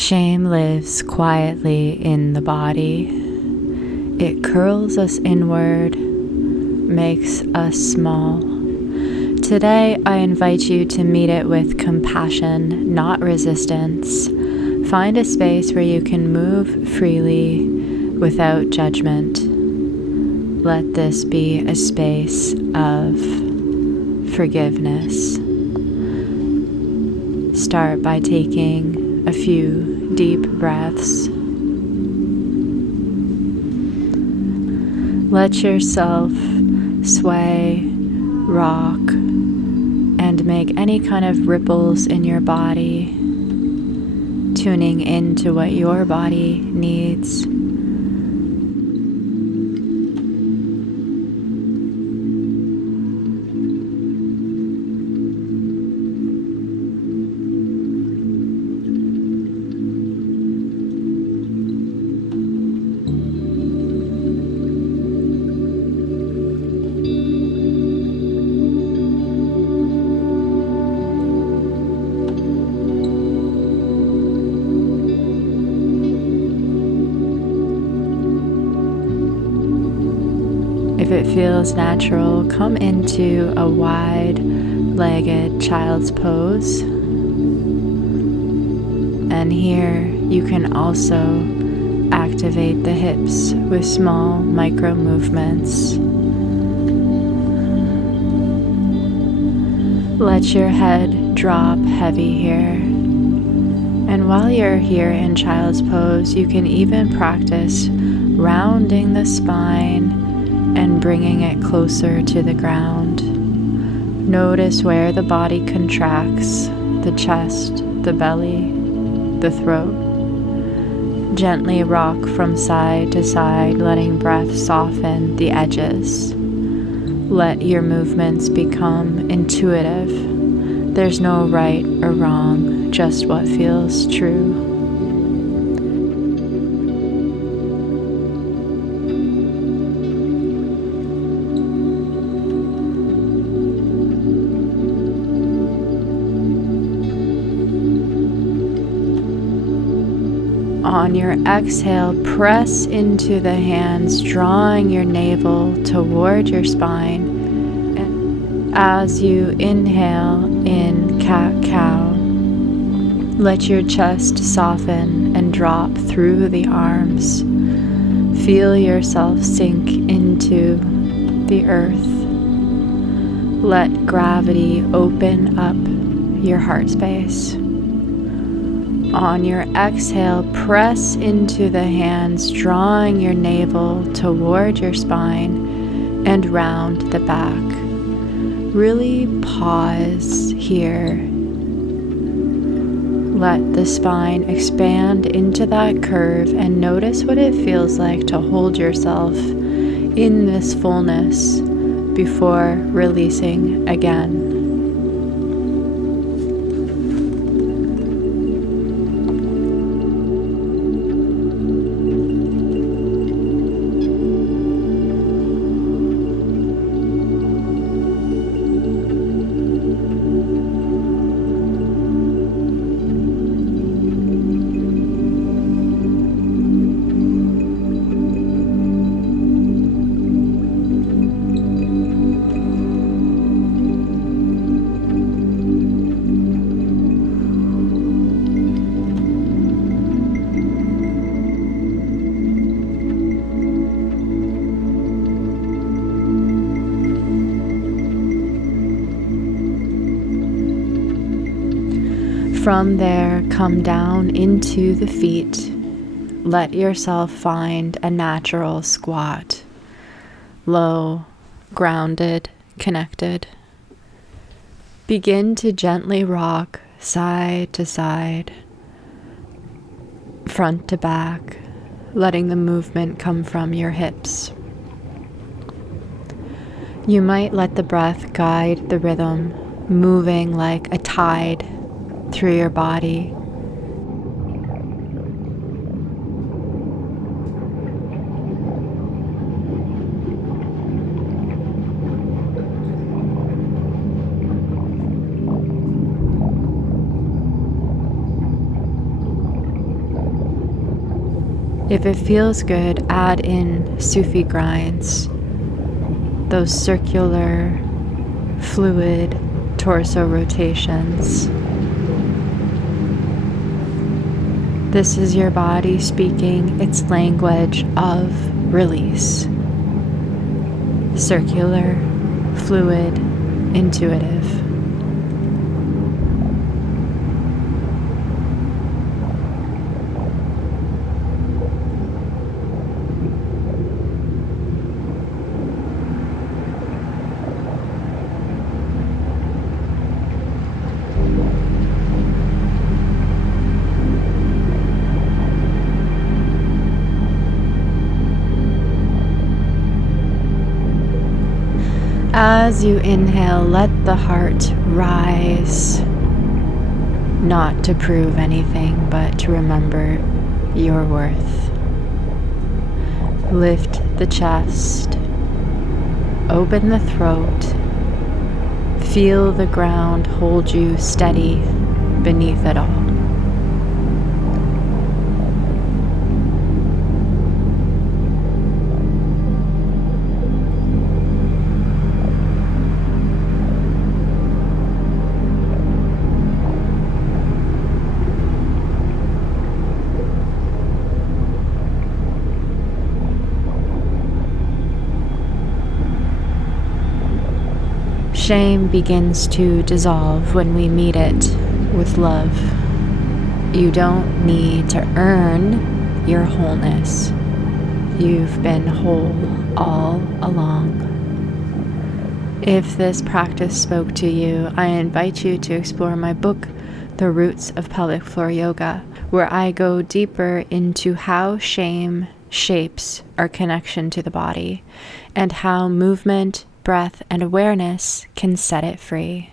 Shame lives quietly in the body. It curls us inward, makes us small. Today, I invite you to meet it with compassion, not resistance. Find a space where you can move freely without judgment. Let this be a space of forgiveness. Start by taking a few deep breaths. Let yourself sway, rock, and make any kind of ripples in your body, tuning into what your body needs. If it feels natural, come into a wide-legged child's pose. And here you can also activate the hips with small micro movements. Let your head drop heavy here. And while you're here in child's pose, you can even practice rounding the spine and bringing it closer to the ground. Notice where the body contracts, the chest, the belly, the throat. Gently rock from side to side, letting breath soften the edges. Let your movements become intuitive. There's no right or wrong, just what feels true. On your exhale, press into the hands, drawing your navel toward your spine. And as you inhale in cat-cow, let your chest soften and drop through the arms. Feel yourself sink into the earth. Let gravity open up your heart space. On your exhale, press into the hands, drawing your navel toward your spine and round the back. Really pause here. Let the spine expand into that curve and notice what it feels like to hold yourself in this fullness before releasing again. From there, come down into the feet. Let yourself find a natural squat. Low, grounded, connected. Begin to gently rock side to side, front to back, letting the movement come from your hips. You might let the breath guide the rhythm, moving like a tide through your body. If it feels good, add in Sufi grinds, those circular, fluid torso rotations. This is your body speaking its language of release. Circular, fluid, intuitive. As you inhale, let the heart rise, not to prove anything, but to remember your worth. Lift the chest, open the throat, feel the ground hold you steady beneath it all. Shame begins to dissolve when we meet it with love. You don't need to earn your wholeness. You've been whole all along. If this practice spoke to you, I invite you to explore my book, The Roots of Pelvic Floor Yoga, where I go deeper into how shame shapes our connection to the body and how movement, breath, and awareness can set it free.